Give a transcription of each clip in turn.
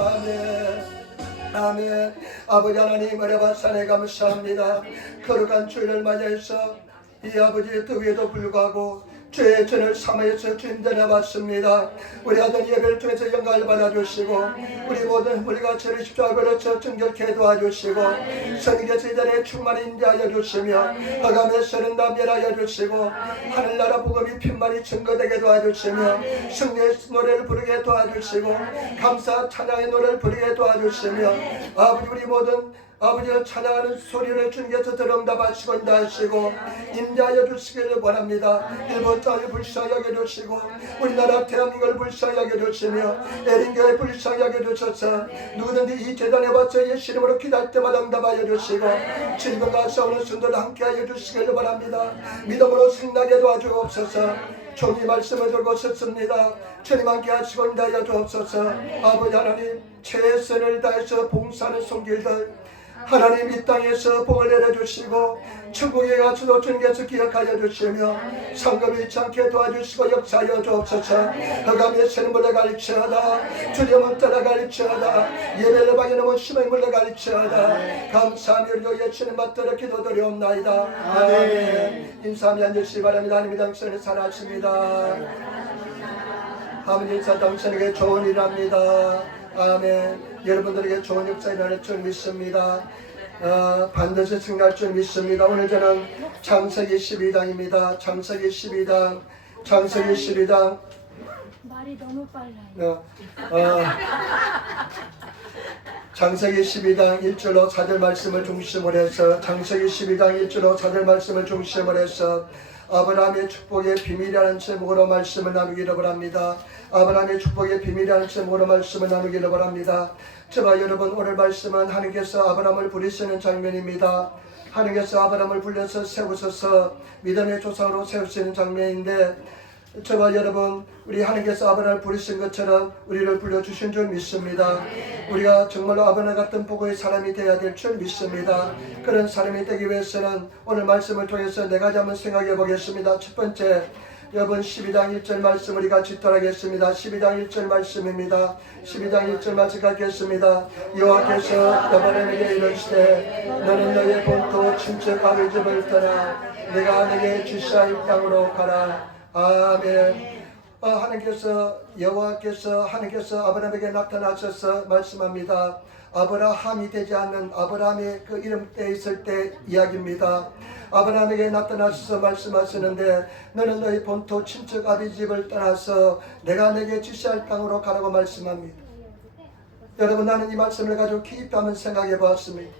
아멘. 아멘. 아버지 하나님 은혜와 산에 감사합니다. 거룩한 주일을 맞이해서 이 아버지의 더위에도 불구하고 주의 전을 삼아서 주님 전에 왔습니다. 우리 아들 예배를 통해서 영광을 받아주시고 우리 모든 우리가 죄를 십자가로 정결케 도와주시고 성령께서 이 자리에 충만히 인도하여 주시며 허감의 선은 남별하여 주시고 하늘나라 복음이 핀만이 증거되게 도와주시며 성령의 노래를 부르게 도와주시고 감사 찬양의 노래를 부르게 도와주시며 아버지 우리 모든 아버지가 찬양하는 소리를 주님께서 들응답하시고 인도하시고 인도하여 주시기를 원합니다. 일본 땅을 불쌍히 여겨주시고 우리나라 대한민국을 불쌍히 여겨주시며 에린교회 불쌍히 여겨주셔서 누구든지 이 재단에 와서 예수 이름으로 기도할 때마다 응답하여 주시고 질병과 싸우는 순도를 함께하여 주시기를 원합니다. 믿음으로 승나게 도와주옵소서. 종이 말씀을 들고 섰습니다. 주님 함께 하시고 인도하여 주옵소서. 아버지 하나님 최선을 다해서 봉사하는 손길들 하나님 이 땅에서 복을 내려주시고 천국에 가서도 주님께서 기억하여 주시며 상급이 잃지 않게 도와주시고 역사하여 주옵소서. 허감의 새는 물러갈지어다. 주님은 떠나갈지어다. 예배를 방해하면 심히 물러갈지어다. 감사하며 우리 예수님 받들어 기도드리옵나이다. 아멘. 인사하며 앉으시기 바랍니다. 하나님의 당신을 사랑하십니다. 하나님 당신에게 좋은 일합니다. 아멘. 여러분들에게 좋은 역사 일어날 줄 믿습니다. 반드시 승리할 줄 믿습니다. 오늘 저는 창세기 12장입니다. 창세기 12장 창세기 12장 말이 너무 빨라요. 창세기 12장 1절로 4절 말씀을 중심으로 해서 창세기 12장 1절로 4절 말씀을 중심으로 해서 아브라함의 축복의 비밀이라는 제목으로 말씀을 나누기를 바랍니다. 아브라함의 축복의 비밀이라는 제목으로 말씀을 나누기를 바랍니다. 저와 여러분 오늘 말씀은 하나님께서 아브라함을 부르시는 장면입니다. 하나님께서 아브라함을 불러서 세우셔서 믿음의 조상으로 세우시는 장면인데 저와 여러분 우리 하나님께서 아브라함을 부르신 것처럼 우리를 불러주신 줄 믿습니다. 우리가 정말로 아브라함 같은 복의 사람이 되어야 될 줄 믿습니다. 그런 사람이 되기 위해서는 오늘 말씀을 통해서 네 가지 한번 생각해 보겠습니다. 첫 번째 여러분 12장 1절 말씀 우리 같이 따라하겠습니다. 12장 1절 말씀입니다. 12장 1절 말씀 갖겠습니다. 여호와께서 아브라함에게 이르시되 너는 너의 본토 친척 아비 집을 떠나 내가 내게 지시할 땅으로 가라. 아멘. 여호와께서 하나님께서 아브라함에게 나타나셔서 말씀합니다. 아브라함이 되지 않는 아브라함의 그 이름때 있을 때 이야기입니다. 아브라함에게 나타나셔서 말씀하시는데 너는 너희 본토 친척 아비 집을 떠나서 내가 내게 지시할 땅으로 가라고 말씀합니다. 여러분 나는 이 말씀을 가지고 깊이 한번 생각해 보았습니다.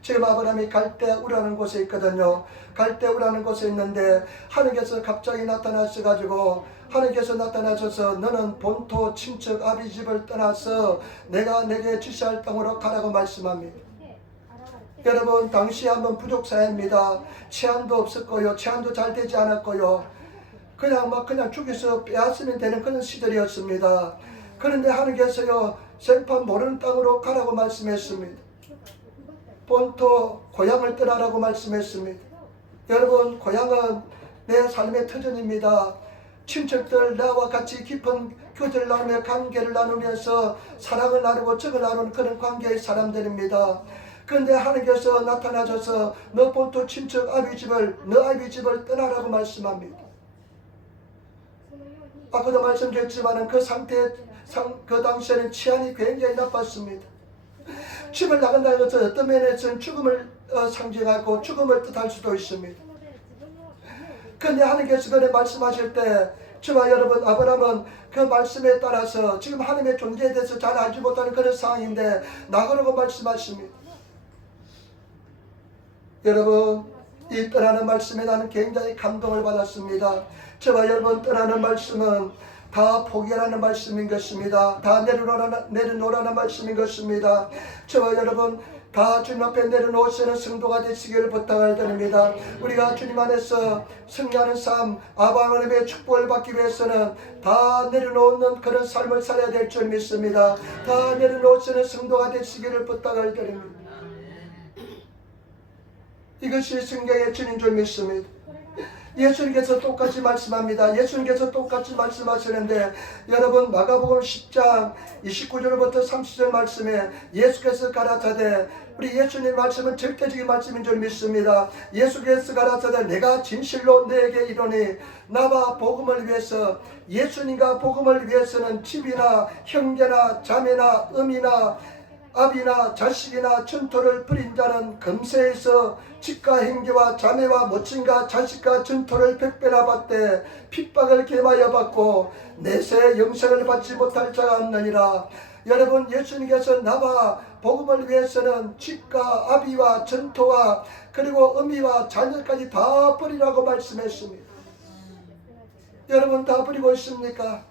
지금 아브라함이 갈대우라는 곳에 있거든요. 갈대우라는 곳에 있는데 하나님께서 갑자기 나타나셔가지고 하나님께서 나타나셔서 너는 본토 친척 아비 집을 떠나서 내가 내게 지시할 땅으로 가라고 말씀합니다. 여러분 당시 한번 부족사회입니다. 치안도 없었고요. 치안도 잘 되지 않았고요. 그냥 죽여서 빼앗으면 되는 그런 시절이었습니다. 그런데 하나님께서요 생판 모르는 땅으로 가라고 말씀했습니다. 본토 고향을 떠나라고 말씀했습니다. 여러분 고향은 내 삶의 터전입니다. 친척들 나와 같이 깊은 교제를 나누며 관계를 나누면서 사랑을 나누고 정을 나누는 그런 관계의 사람들입니다. 그런데 하나님께서 나타나셔서 너 본토 친척 아비 집을 너 아비 집을 떠나라고 말씀합니다. 아까도 말씀드렸지만 그 당시에는 치안이 굉장히 나빴습니다. 집을 나간다는 것은 어떤 면에서는 죽음을 상징하고 죽음을 뜻할 수도 있습니다. 그런데 하나님께서 그래 말씀하실 때 저와 여러분 아브라함은 그 말씀에 따라서 지금 하나님의 존재에 대해서 잘 알지 못하는 그런 상황인데 나가라고 말씀하십니다. 여러분 이 떠나는 말씀에 나는 굉장히 감동을 받았습니다. 저와 여러분 떠나는 말씀은 다 포기하라는 말씀인 것입니다. 다 내려놓으라는 말씀인 것입니다. 저와 여러분 다 주님 앞에 내려놓으시는 성도가 되시기를 부탁을 드립니다. 우리가 주님 안에서 승리하는 삶, 아브라함의 축복을 받기 위해서는 다 내려놓는 그런 삶을 살아야 될 줄 믿습니다. 다 내려놓으시는 성도가 되시기를 부탁을 드립니다. 이것이 성경의 진인 줄 믿습니다. 예수님께서 똑같이 말씀합니다. 예수님께서 똑같이 말씀하시는데 여러분 마가복음 10장 29절부터 30절 말씀에 예수께서 가라사대 우리 예수님 말씀은 절대적인 말씀인 줄 믿습니다. 예수께서 가라사대 내가 진실로 너에게 이르노니 나와 복음을 위해서 예수님과 복음을 위해서는 집이나 형제나 자매나 음이나 아비나 자식이나 전토를 벌인 자는 금세에서 집과 형제와 자매와 모친과 자식과 전토를 백배나 받되 핍박을 개마여 받고 내세 영생을 받지 못할 자가 없느니라. 여러분 예수님께서 나와 복음을 위해서는 집과 아비와 전토와 그리고 어미와 자녀까지 다 버리라고 말씀했습니다. 여러분 다 버리고 있습니까?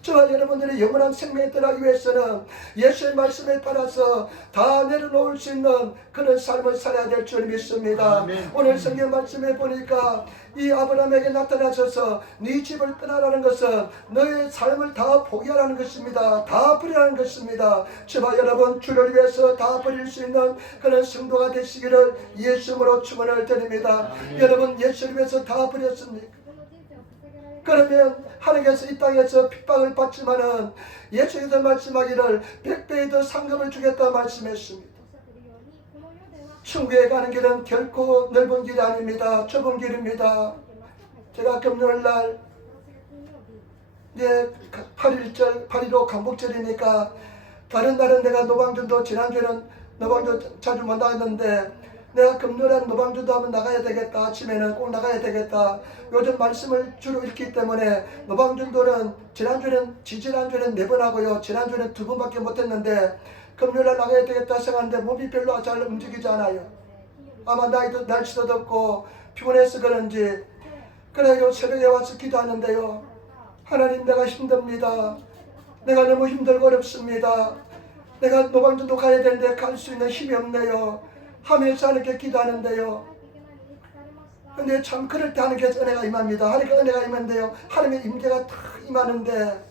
저와 여러분들의 영원한 생명에 들어가기 위해서는 예수의 말씀에 따라서 다 내려놓을 수 있는 그런 삶을 살아야 될 줄 믿습니다. 아멘. 오늘 성경 말씀에 보니까 이 아브라함에게 나타나셔서 네 집을 떠나라는 것은 너의 삶을 다 포기하라는 것입니다. 다 버리라는 것입니다. 저와 여러분 주를 위해서 다 버릴 수 있는 그런 성도가 되시기를 예수님으로 축원을 드립니다. 여러분 예수를 위해서 다 버렸습니까? 그러면 하나님께서 이 땅에서 핍박을 받지만은 예수께서 말씀하기를 100배의 더 상급을 주겠다 말씀했습니다. 천국에 가는 길은 결코 넓은 길이 아닙니다. 좁은 길입니다. 제가 금요일날 8.15 강복절이니까 다른 날은 내가 노방전도 지난주에는 노방전 자주 못 나갔는데 내가 금요일에 노방전도 한번 나가야 되겠다. 아침에는 꼭 나가야 되겠다. 요즘 말씀을 주로 읽기 때문에 노방전도는 지난주에는 4번 하고요. 지난주에는 2번밖에 못했는데 금요일에 나가야 되겠다 생각하는데 몸이 별로 잘 움직이지 않아요. 아마 날씨도 덥고 피곤해서 그런지 그래요. 새벽에 와서 기도하는데요. 하나님 내가 힘듭니다. 내가 너무 힘들고 어렵습니다. 내가 노방전도 가야 되는데 갈 수 있는 힘이 없네요. 하면서 하나님께 기도하는데요. 근데 참 그럴 때 하나님께서 은혜가 임합니다. 하나님께 은혜가 임한데요. 하나님의 임재가 다 임하는데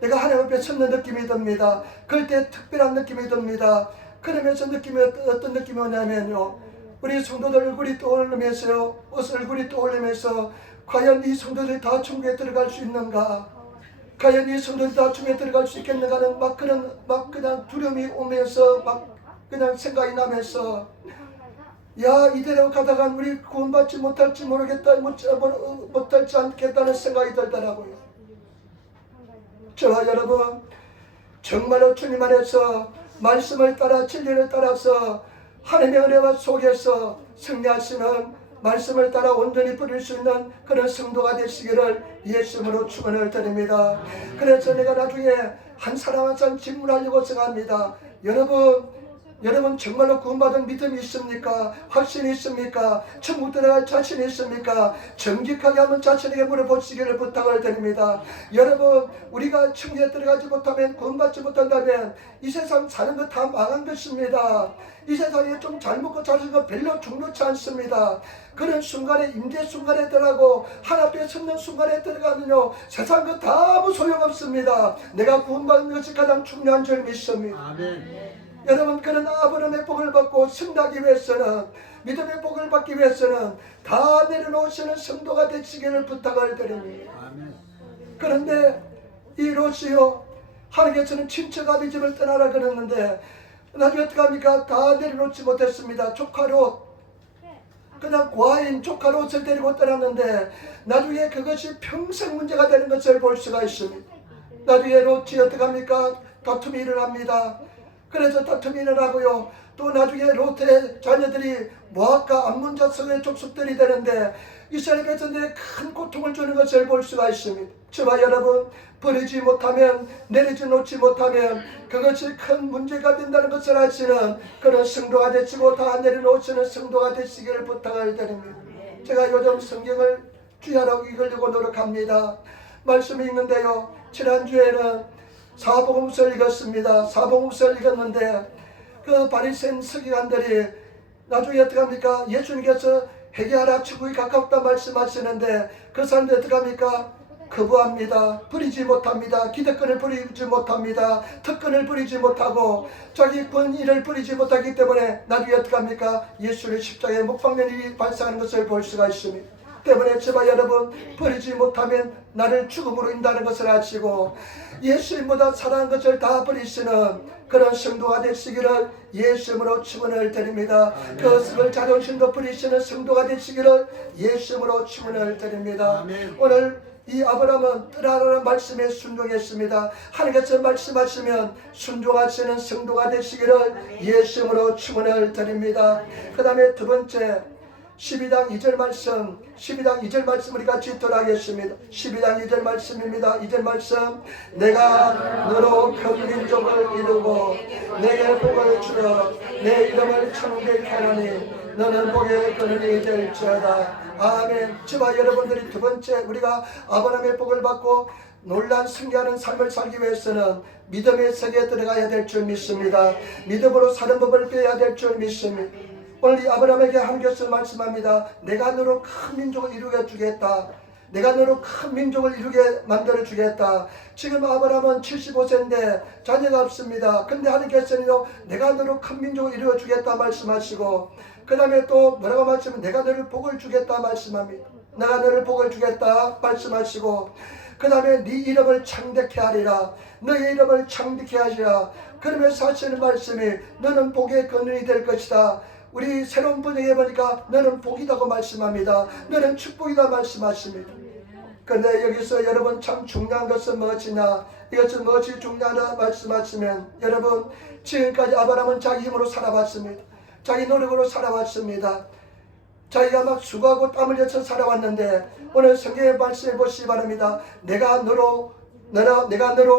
내가 하나님 앞에 섰는 느낌이 듭니다. 그럴 때 특별한 느낌이 듭니다. 그러면서 느낌이 어떤 느낌이 오냐면요. 우리 성도들 얼굴이 떠오르면서요. 얼굴이 떠오르면서 과연 이 성도들이 다 천국에 들어갈 수 있는가? 과연 이 성도들이 다 천국에 들어갈 수 있겠는가는 막 그냥 두려움이 오면서 막 그냥 생각이 나면서 야 이대로 가다간 우리 구원받지 못할지 모르겠다 못할지 않겠다는 생각이 들더라고요. 저와 여러분 정말로 주님 안에서 말씀을 따라 진리를 따라서 하나님의 은혜와 속에서 승리하시는 말씀을 따라 온전히 부릴 수 있는 그런 성도가 되시기를 예수님으로 축원을 드립니다. 그래서 내가 나중에 한 사람 한 사람 질문하려고 생각합니다. 여러분 정말로 구원받은 믿음이 있습니까? 확신이 있습니까? 천국 들어갈 자신이 있습니까? 정직하게 한번 자신에게 물어보시기를 부탁을 드립니다. 여러분 우리가 천국에 들어가지 못하면 구원받지 못한다면 이 세상 사는 거 다 망한 것입니다. 이 세상에 좀 잘 먹고 잘 사는 거 별로 중요치 않습니다. 그런 순간에 임재 순간에 들어가고 하나님께 섰는 순간에 들어가면요 세상 거 다 아무 소용없습니다. 내가 구원받는 것이 가장 중요한 줄 믿습니다. 아멘. 여러분 그런 아브라함의 복을 받고 승리하기 위해서는 믿음의 복을 받기 위해서는 다 내려놓으시는 성도가 되시기를 부탁을 드립니다. 아멘. 그런데 이 롯이요 하나님께서는 친척 아비 집을 떠나라 그랬는데 나중에 어떻게 합니까? 다 내려놓지 못했습니다. 조카 롯 그냥 고아인 조카 롯을 데리고 떠났는데 나중에 그것이 평생 문제가 되는 것을 볼 수가 있습니다. 나중에 롯이 어떻게 합니까? 다툼이 일어납니다. 그래서 다툼이 일어나고요. 또 나중에 롯의 자녀들이 모압과 암몬 자손의 족속들이 되는데 이스라엘 백성들에 큰 고통을 주는 것을 볼 수가 있습니다. 저와 여러분 버리지 못하면 내리지 놓지 못하면 그것이 큰 문제가 된다는 것을 아시는 그런 성도가 되시고 다 내려놓으시는 성도가 되시기를 부탁을 드립니다. 제가 요즘 성경을 주야라고 읽으려고 노력합니다. 말씀이 있는데요. 지난주에는 사복음서를 읽었습니다. 사복음서를 읽었는데 그 바리새인 서기관들이 나중에 어떻게 합니까? 예수님께서 회개하라 천국이 가깝다 말씀하시는데 그 사람들이 어떻게 합니까? 거부합니다. 버리지 못합니다. 기득권을 버리지 못합니다. 특권을 버리지 못하고 자기 권위를 버리지 못하기 때문에 나중에 어떻게 합니까? 예수를 십자가에 못 박는 일이 발생하는 것을 볼 수가 있습니다. 때문에 제발 여러분 버리지 못하면 나를 죽음으로 인다는 것을 아시고 예수님보다 사랑한 것을 다 버리시는 그런 성도가 되시기를 예수님으로 축원을 드립니다. 그 자존심도 버리시는 성도가 되시기를 예수님으로 축원을 드립니다. 오늘 이 아브라함은 뜨라라는 말씀에 순종했습니다. 하나님께서 말씀하시면 순종하시는 성도가 되시기를 예수님으로 축원을 드립니다. 그 다음에 두 번째 12장 2절 말씀, 12장 2절 말씀 우리 같이 읽도록 하겠습니다. 12장 2절 말씀입니다. 2절 말씀, 내가 너로 큰 민족을 이루고 내게 복을 주어 내 이름을 창대케 하노니 너는 복의 근원이 될지어다. 아멘. 저와 여러분들이 두 번째 우리가 아브라함의 복을 받고 놀란 승리하는 삶을 살기 위해서는 믿음의 세계에 들어가야 될 줄 믿습니다. 믿음으로 사는 법을 배워야 될 줄 믿습니다. 오늘 이 아브라함에게 하나님께서 말씀합니다. 내가 너로 큰 민족을 이루게 주겠다. 내가 너로 큰 민족을 이루게 만들어 주겠다. 지금 아브라함은 75세인데 자녀가 없습니다. 근데 하나님께서는요, 내가 너로 큰 민족을 이루어 주겠다 말씀하시고, 그 다음에 또 뭐라고 말씀하면 내가 너를 복을 주겠다 말씀합니다. 내가 너를 복을 주겠다 말씀하시고, 그 다음에 네 이름을 창대케 하리라. 너의 이름을 창대케 하시라. 그러면서 하시는 말씀이 너는 복의 근원이 될 것이다. 우리 새로운 번역에 보니까 너는 복이다고 말씀합니다. 너는 축복이다 말씀하십니다. 그런데 여기서 여러분 참 중요한 것은 무엇이냐, 이것은 무엇이 중요하다 말씀하시면, 여러분 지금까지 아브라함은 자기 힘으로 살아왔습니다. 자기 노력으로 살아왔습니다. 자기가 막 수고하고 땀을 흘려서 살아왔는데 오늘 성경의 말씀해 보시기 바랍니다. 내가 너로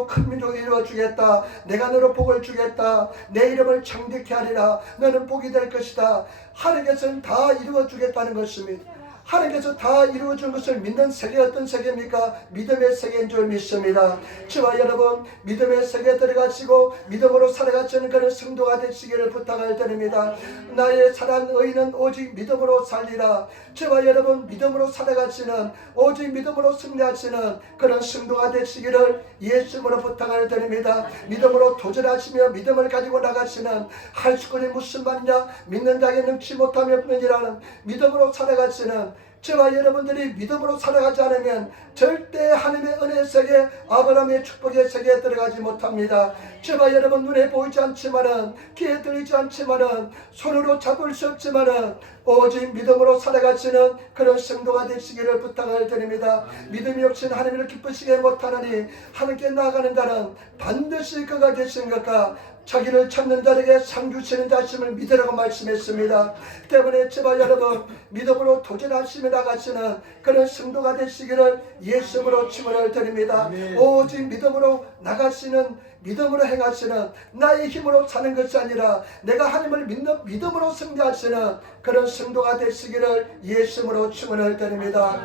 큰 민족을 이루어 주겠다. 내가 너로 복을 주겠다. 내 이름을 창대케 하리라. 너는 복이 될 것이다. 하나님께서는 다 이루어 주겠다는 것입니다. 하나님께서 다 이루어준 것을 믿는 세계 어떤 세계입니까? 믿음의 세계인 줄 믿습니다. 저와 여러분 믿음의 세계에 들어가시고 믿음으로 살아가시는 그런 성도가 되시기를 부탁을 드립니다. 나의 사랑 의인은 오직 믿음으로 살리라. 저와 여러분 믿음으로 살아가시는, 오직 믿음으로 승리하시는 그런 성도가 되시기를 예수님으로 부탁을 드립니다. 믿음으로 도전하시며 믿음을 가지고 나가시는, 할 수건이 무슨 말이냐, 믿는 자에게 능치 못함이 없느니라는 믿음으로 살아가시는 저와 여러분들이 믿음으로 살아가지 않으면 절대 하나님의 은혜의 세계, 아브라함의 축복의 세계에 들어가지 못합니다. 저와 여러분 눈에 보이지 않지만은, 귀에 들리지 않지만은, 손으로 잡을 수 없지만은 오직 믿음으로 살아가시는 그런 성도가 되시기를 부탁을 드립니다. 믿음이 없이는 하나님을 기쁘시게 못하느니 하나님께 나아가는 자는 반드시 그가 되신 것과 자기를 찾는 자에게 상 주시는 자심을 믿으라고 말씀했습니다. 때문에 제발 여러분 믿음으로 도전하시며 나가시는 그런 성도가 되시기를 예수님으로 축원을 드립니다. 오직 믿음으로 나가시는, 믿음으로 행하시는, 나의 힘으로 사는 것이 아니라 내가 하나님을 믿는 믿음으로 승리하시는 그런 성도가 되시기를 예수님으로 축원을 드립니다.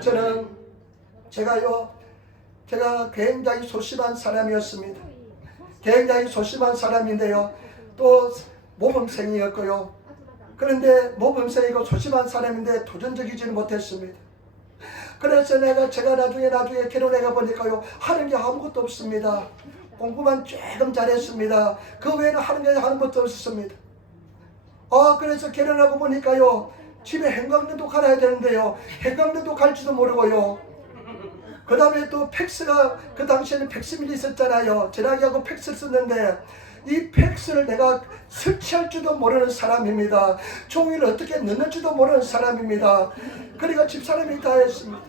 제가 굉장히 소심한 사람이었습니다. 굉장히 소심한 사람인데요, 또 모범생이었고요. 그런데 모범생이고 소심한 사람인데 도전적이지는 못했습니다. 그래서 제가 나중에 결혼해가 보니까요, 하는 게 아무것도 없습니다. 공부만 조금 잘했습니다. 그 외에는 하는 게 아무것도 없었습니다. 그래서 결혼하고 보니까요, 집에 행강대도 갈아야 되는데요, 행강대도 갈지도 모르고요. 그 다음에 또 팩스가, 그 당시에는 팩스밀이 있었잖아요. 전화기하고 팩스를 썼는데 이 팩스를 내가 설치할 줄도 모르는 사람입니다. 종이를 어떻게 넣는지도 모르는 사람입니다. 그러니까 집사람이 다 했습니다.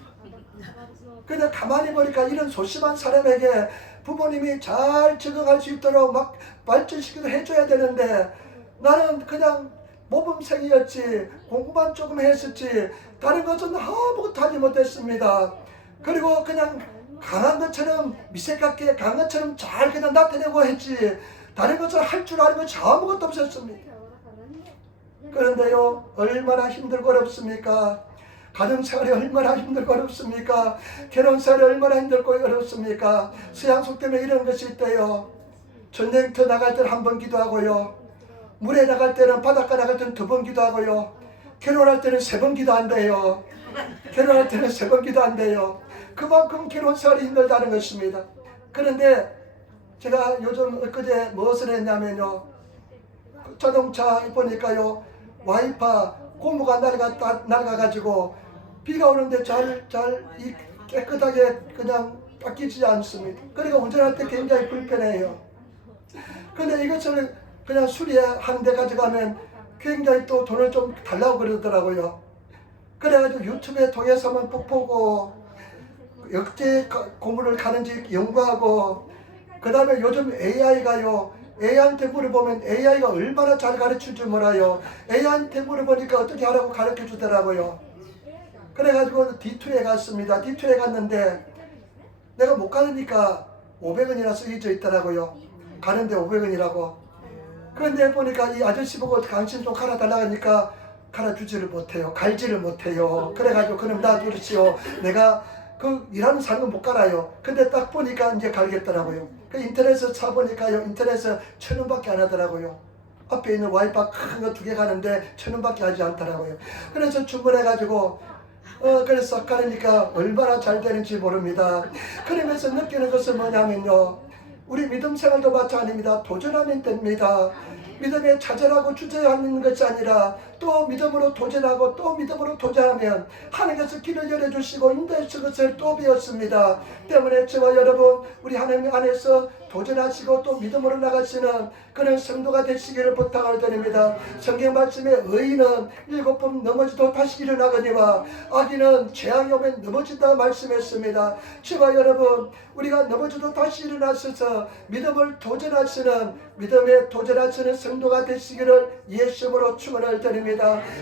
근데 가만히 보니까 이런 소심한 사람에게 부모님이 잘 적응할 수 있도록 막 발전시키도 해줘야 되는데 나는 그냥 모범생이었지, 공부만 조금 했었지 다른 것은 아무것도 하지 못했습니다. 그리고 그냥 강한 것처럼, 미세깝게 강한 것처럼 잘 그냥 나타내고 했지 다른 것을 할 줄 아는 것이 아무것도 없었습니다. 그런데요, 얼마나 힘들고 어렵습니까? 가정생활이 얼마나 힘들고 어렵습니까? 결혼생활이 얼마나 힘들고 어렵습니까? 수양속 때문에 이런 것이 있대요. 전쟁터 나갈 때는 한 번 기도하고요, 물에 나갈 때는, 바닷가 나갈 때는 2번 기도하고요, 결혼할 때는 3번 기도한대요. 결혼할 때는 3번 기도한대요. 그만큼 결혼생활이 힘들다는 것입니다. 그런데 제가 요즘 엊그제 무엇을 했냐면요, 자동차 보니까요, 와이파 고무가 낡아가지고 비가 오는데 잘 깨끗하게 그냥 닦이지 않습니다. 그러니까 운전할 때 굉장히 불편해요. 근데 이것을 그냥 수리하는 데 가져가면 굉장히 또 돈을 좀 달라고 그러더라고요. 그래가지고 유튜브에 통해서만 보고 역제 공부를 가는지 연구하고, 그 다음에 요즘 AI가요, A한테 물어보면 AI가 얼마나 잘 가르칠 줄 몰라요. A한테 물어보니까 어떻게 하라고 가르쳐 주더라고요. 그래가지고 D2에 갔습니다. D2에 갔는데 내가 못 가니까 500원이나 쓰여져 있더라고요. 가는데 500원이라고. 그런데 보니까 이 아저씨 보고 당신 좀 갈아달라고 하니까 갈아주지를 못해요. 갈지를 못해요. 그래가지고 그럼 놔두시오. 내가 그 일하는 사람은 못 갈아요. 근데 딱 보니까 이제 갈겠더라고요. 그 인터넷에서 찾아보니까요, 인터넷에서 1,000원밖에 안 하더라고요. 앞에 있는 와이파 큰 거 2개 가는데 1,000원밖에 하지 않더라고요. 그래서 주문해가지고 그래서 가르니까 얼마나 잘 되는지 모릅니다. 그러면서 느끼는 것은 뭐냐면요, 우리 믿음 생활도 마찬가지입니다. 도전하면 됩니다. 믿음에 좌절하고 주저하는 것이 아니라 또 믿음으로 도전하고 또 믿음으로 도전하면 하나님께서 길을 열어주시고 인도하실 것을 또 배웠습니다. 때문에 저와 여러분, 우리 하나님 안에서 도전하시고 또 믿음으로 나가시는 그런 성도가 되시기를 부탁을 드립니다. 성경 말씀에 의인은 7번 넘어지도 다시 일어나거니와 악인은 재앙이 오면 넘어진다 말씀했습니다. 저와 여러분, 우리가 넘어져도 다시 일어나셔서 믿음을 도전하시는, 믿음에 도전하시는 성도가 되시기를 예수님으로 축원을 드립니다.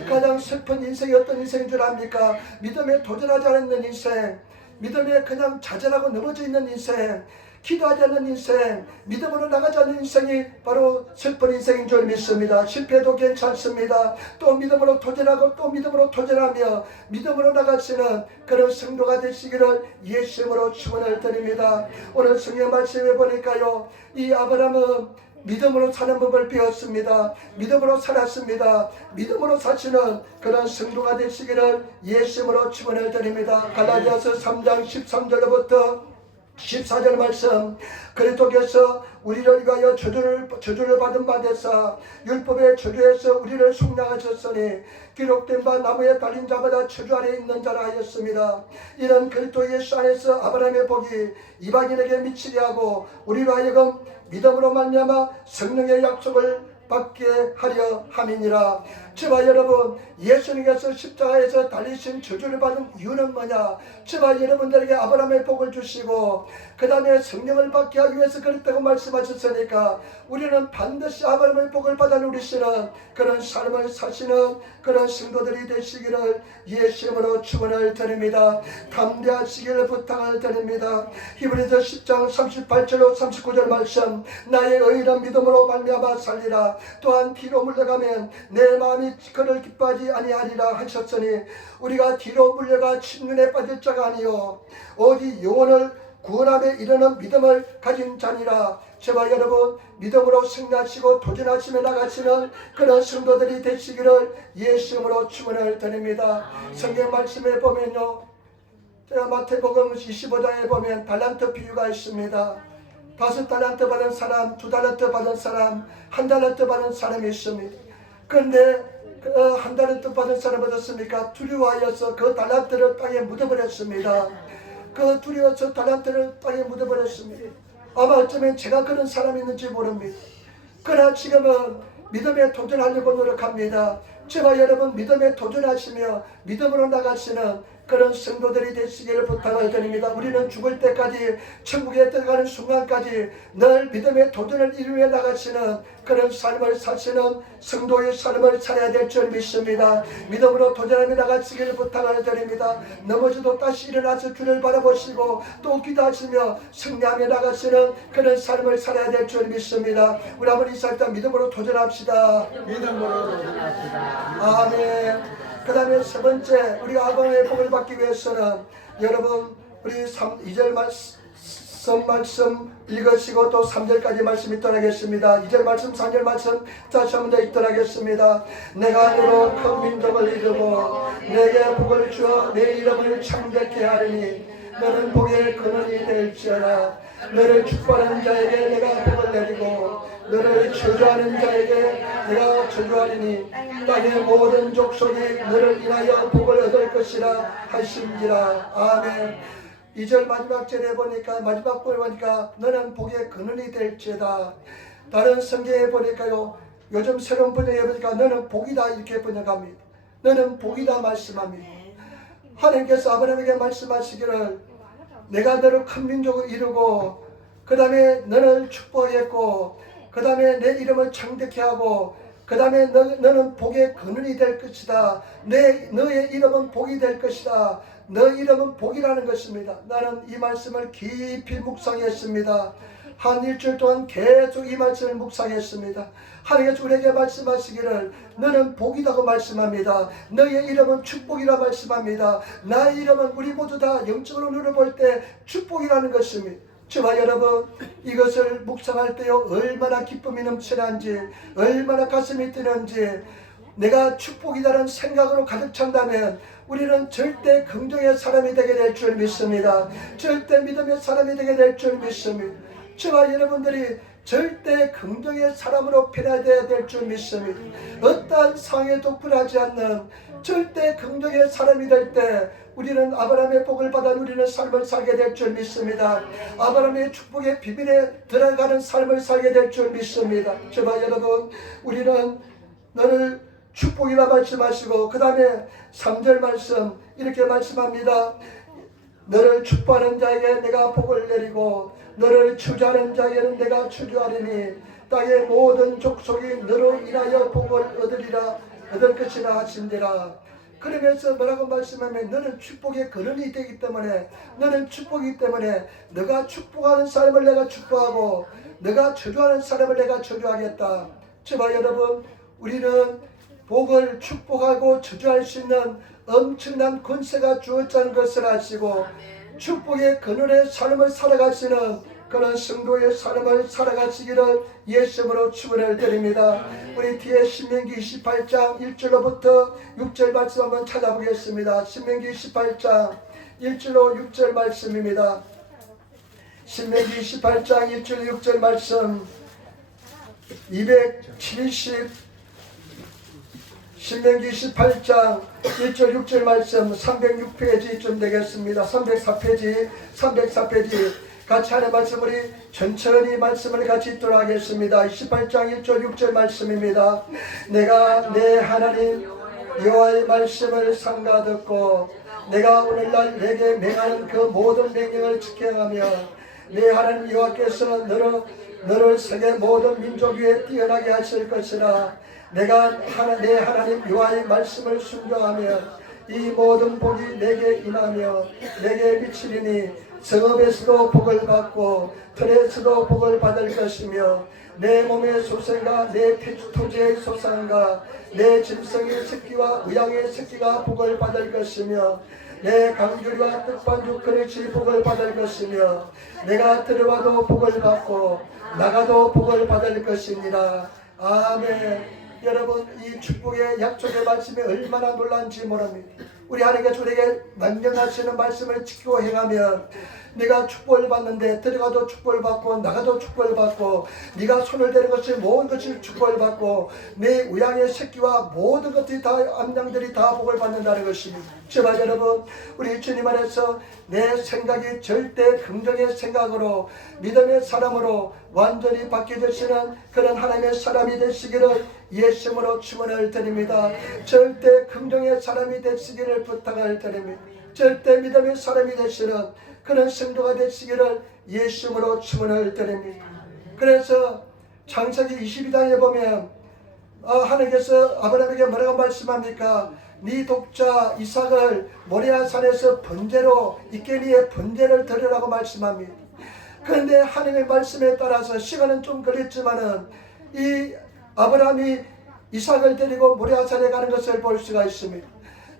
가장 슬픈 인생이 어떤 인생인 줄 압니까? 믿음에 도전하지 않는 인생, 믿음에 그냥 좌절하고 넘어져 있는 인생, 기도하지 않는 인생, 믿음으로 나가지 않는 인생이 바로 슬픈 인생인 줄 믿습니다. 실패도 괜찮습니다. 또 믿음으로 도전하고 또 믿음으로 도전하며 믿음으로 나가시는 그런 성도가 되시기를 예수님으로 축원을 드립니다. 오늘 성경 말씀에 보니까요, 이 아브라함은 믿음으로 사는 법을 배웠습니다. 믿음으로 살았습니다. 믿음으로 사시는 그런 성도가 되시기를 예수님으로 축원을 드립니다. 갈라디아서 3장 13절로부터 14절 말씀, 그리스도께서 우리를 위하여 저주를 받은 바 되사 율법의 저주에서 우리를 속량하셨으니 기록된 바 나무에 달린 자마다 저주 아래 있는 자라 하였습니다. 이런 그리스도 예수 안에서 아브라함의 복이 이방인에게 미치게 하고 우리로 하여금 믿음으로 말미암아 성령의 약속을 받게 하려 함이니라. 저와 여러분, 예수님께서 십자가에서 달리신 저주를 받은 이유는 뭐냐? 저와 여러분들에게 아브라함의 복을 주시고 그 다음에 성령을 받게 하기 위해서 그랬다고 말씀하셨으니까 우리는 반드시 아브라함의 복을 받아 누리시는 그런 삶을 사시는 그런 성도들이 되시기를 예수님으로 축원을 드립니다. 담대하시기를 부탁을 드립니다. 히브리서 10장 38절로 39절 말씀, 나의 의인은 믿음으로 말미암아 살리라. 또한 뒤로 물러가면 내 마음이 그를 기뻐하지 아니하리라 하셨으니 우리가 뒤로 물려가 침륜에 빠질 자가 아니요 오직 영혼을 구원함에 이르는 믿음을 가진 자니라. 저와 여러분, 믿음으로 승리하시고 도전하시며 나가시는 그런 성도들이 되시기를 예수님으로 축원을 드립니다. 성경 말씀에 보면요, 제가 마태복음 25장에 보면 달란트 비유가 있습니다. 5달란트 받은 사람, 2달란트 받은 사람, 1달란트 받은 사람이 있습니다. 그런데 그 1달란트 받은 사람 어떻습니까? 두려워하여서 그 달란트를 땅에 묻어버렸습니다. 그 두려워서 달란트를 땅에 묻어버렸습니다. 아마 어쩌면 제가 그런 사람이 있는지 모릅니다. 그러나 지금은 믿음에 도전하려고 노력합니다. 저와 여러분, 믿음에 도전하시며 믿음으로 나가시는 그런 성도들이 되시기를 부탁을 드립니다. 우리는 죽을 때까지, 천국에 들어가는 순간까지 늘 믿음의 도전을 이루어 나가시는 그런 삶을 사시는 성도의 삶을 살아야 될 줄 믿습니다. 믿음으로 도전하며 나가시기를 부탁을 드립니다. 넘어져도 다시 일어나서 주를 바라보시고 또 기도하시며 승리하며 나가시는 그런 삶을 살아야 될 줄 믿습니다. 우리 한번 이 살다 믿음으로 도전합시다. 믿음으로 도전합시다. 아멘. 그 다음에 세 번째, 우리가 아브라함의 복을 받기 위해서는 여러분, 우리 2절 말씀 읽으시고 또 3절까지 말씀 읽도록하겠습니다. 2절 말씀, 3절 말씀 다시 한번 더 읽도록하겠습니다. 내가 너로 큰 민족을 이루고 내게 복을 주어 내 이름을 창대케 하리니 너는 복의 근원이 될지어다. 너를 축복하는 자에게 내가 복을 내리고 너를 저주하는 자에게 내가 저주하리니 땅의 모든 족속이 너를 인하여 복을 얻을 것이라 하신지라. 아멘. 2절 마지막 절에 보니까, 마지막 부분에 보니까 너는 복의 근원이 될지어다. 다른 성경에 보니까요, 요즘 새로운 번역에 보니까 너는 복이다 이렇게 번역합니다. 너는 복이다 말씀합니다. 하나님께서 아브라함에게 말씀하시기를 내가 너를 큰 민족을 이루고 그 다음에 너를 축복하겠고 그 다음에 내 이름을 창대케 하고 그 다음에 너는 복의 근원이 될 것이다. 너의 이름은 복이 될 것이다. 너 이름은 복이라는 것입니다. 나는 이 말씀을 깊이 묵상했습니다. 한 일주일 동안 계속 이 말씀을 묵상했습니다. 하나님께서 우리에게 말씀하시기를 너는 복이라고 말씀합니다. 너의 이름은 축복이라 말씀합니다. 나의 이름은 우리 모두 다 영적으로 눈을 때 축복이라는 것입니다. 저와 여러분, 이것을 묵상할 때요 얼마나 기쁨이 넘치는지, 얼마나 가슴이 뛰는지, 내가 축복이라는 생각으로 가득 찬다면 우리는 절대 긍정의 사람이 되게 될 줄 믿습니다. 절대 믿음의 사람이 되게 될 줄 믿습니다. 저와 여러분들이 절대 긍정의 사람으로 변화되어야 될 줄 믿습니다. 어떠한 상황에도 굴하지 않는 절대 긍정의 사람이 될 때 우리는 아브라함의 복을 받아 누리는 삶을 살게 될 줄 믿습니다. 아브라함의 축복의 비밀에 들어가는 삶을 살게 될 줄 믿습니다. 저와 여러분, 우리는 너를 축복이라 말씀하시고 그 다음에 3절 말씀 이렇게 말씀합니다. 너를 축복하는 자에게 내가 복을 내리고 너를 추주하는 자에게는 내가 추주하리니 땅의 모든 족속이 너로 인하여 복을 얻을 것이라 하신지라. 그러면서 뭐라고 말씀하면 너는 축복의 근원이 되기 때문에, 너는 축복이기 때문에 너가 축복하는 사람을 내가 축복하고 너가 저주하는 사람을 내가 저주하겠다. 저와 여러분, 우리는 복을 축복하고 저주할 수 있는 엄청난 권세가 주어졌다는 것을 아시고 축복의 근원의 삶을 살아가시는 그런 성도의 삶을 살아가시기를 예수님으로 축원을 드립니다. 우리 뒤에 신명기 28장 1절로부터 6절 말씀 한번 찾아보겠습니다. 신명기 28장 1절로 6절 말씀입니다. 신명기 28장 1절 6절 말씀 270 신명기 18장 1절 6절 말씀 306페이지쯤 되겠습니다. 304페이지 같이 하는 말씀 우리 천천히 말씀을 같이 읽도록 하겠습니다. 18장 1절 6절 말씀입니다. 내가 내 하나님 여호와의 말씀을 삼가 듣고 내가 오늘날 내게 맹하는 그 모든 명령을 지켜가며 내 하나님 여호와께서 너를 세계 모든 민족 위에 뛰어나게 하실 것이라. 내가 내 하나님 여호와의 말씀을 순종하며 이 모든 복이 내게 임하며 내게 미치리니 성읍에서도 복을 받고 들에서도 복을 받을 것이며 내 몸의 소생과 내 토지의 소산과 내 짐승의 새끼와 의양의 새끼가 복을 받을 것이며 내 강주리와 떡반죽 그릇이 복을 받을 것이며 내가 들어와도 복을 받고 나가도 복을 받을 것이니라. 아멘. 여러분, 이 축복의 약속의 말씀이 얼마나 놀라운지 모릅니다. 우리 하나님께서 우리에게 명령하시는 말씀을 지키고 행하면 네가 축복을 받는데 들어가도 축복을 받고 나가도 축복을 받고 네가 손을 대는 것이 모든 것이 축복을 받고 내 우양의 새끼와 모든 것들이 다 암양들이 다 복을 받는다는 것입니다. 제발 여러분, 우리 주님 안에서 내 생각이 절대 긍정의 생각으로 믿음의 사람으로 완전히 바뀌어지시는 그런 하나님의 사람이 되시기를 예수님으로 축원을 드립니다. 절대 긍정의 사람이 되시기를 부탁을 드립니다. 절대 믿음의 사람이 되시는 그런 성도가 되시기를 예수님으로 축원을 드립니다. 그래서 창세기 22장에 보면 하나님께서 아브라함에게 뭐라고 말씀합니까? 네 독자 이삭을 모리아 산에서 번제로 이케니의 번제를 드리라고 말씀합니다. 그런데 하나님의 말씀에 따라서 시간은 좀 걸렸지만은 이 아브라함이 이삭을 데리고 모리아 산에 가는 것을 볼 수가 있습니다.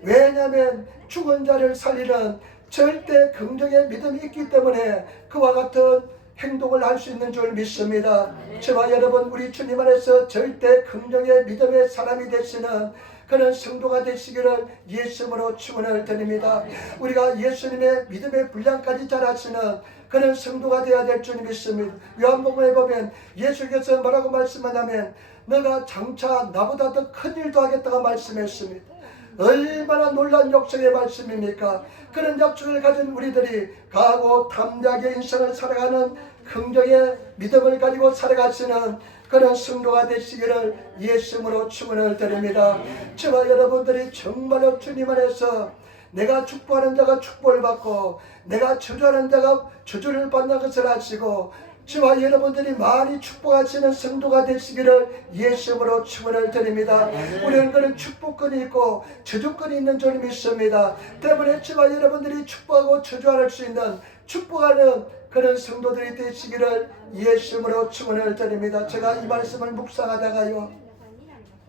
왜냐하면 죽은 자를 살리는 절대 긍정의 믿음이 있기 때문에 그와 같은 행동을 할 수 있는 줄 믿습니다. 저와 여러분, 우리 주님 안에서 절대 긍정의 믿음의 사람이 되시는 그런 성도가 되시기를 예수님으로 축원을 드립니다. 우리가 예수님의 믿음의 분량까지 자라시는 그런 성도가 되어야 될 줄 믿습니다. 요한복음에 보면 예수께서 뭐라고 말씀하냐면 너가 장차 나보다 더 큰 일도 하겠다고 말씀했습니다. 얼마나 놀라운 역성의 말씀입니까? 그런 약속을 가진 우리들이 강하고 담대하게 인생을 살아가는 긍정의 믿음을 가지고 살아가시는 그런 성도가 되시기를 예수님으로 축원을 드립니다. 저와 여러분들이 정말로 주님 안에서 내가 축복하는 자가 축복을 받고 내가 저주하는 자가 저주를 받는 것을 아시고 저와 여러분들이 많이 축복하시는 성도가 되시기를 예수님으로 축원을 드립니다. 우리는 그런 축복권이 있고 저주권이 있는 줄 믿습니다. 때문에 저와 여러분들이 축복하고 저주할 수 있는 축복하는 그런 성도들이 되시기를 예수님으로 축원을 드립니다. 제가 이 말씀을 묵상하다가요,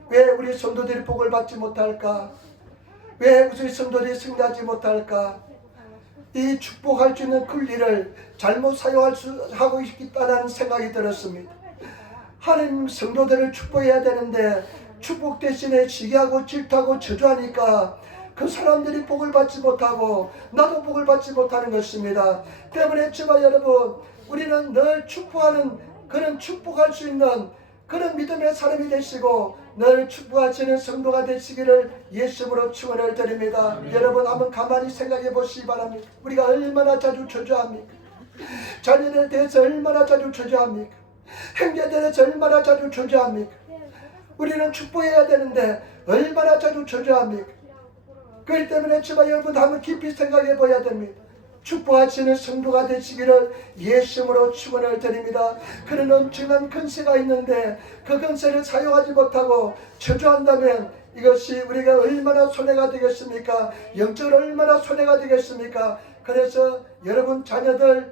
왜 우리 성도들이 복을 받지 못할까? 왜 우리 성도들이 승리하지 못할까? 이 축복할 수 있는 권리를 잘못 사용하고 있다는 생각이 들었습니다. 하나님 성도들을 축복해야 되는데 축복 대신에 시기하고 질투하고 저주하니까 그 사람들이 복을 받지 못하고 나도 복을 받지 못하는 것입니다. 때문에 저와 여러분, 우리는 늘 축복하는 그런 축복할 수 있는 그런 믿음의 사람이 되시고 늘 축복하시는 성도가 되시기를 예수님으로 축원을 드립니다. 여러분 한번 가만히 생각해 보시기 바랍니다. 우리가 얼마나 자주 저주합니까? 자녀에 대해서 얼마나 자주 저주합니까? 형제에 대해서 얼마나 자주 저주합니까? 우리는 축복해야 되는데 얼마나 자주 저주합니까? 그렇기 때문에 저와 여러분 한번 깊이 생각해 봐야 됩니다. 축복하시는 성도가 되시기를 예수님으로 축원을 드립니다. 그런 엄청난 권세가 있는데 그 권세를 사용하지 못하고 저주한다면 이것이 우리가 얼마나 손해가 되겠습니까? 영적으로 얼마나 손해가 되겠습니까? 그래서 여러분 자녀들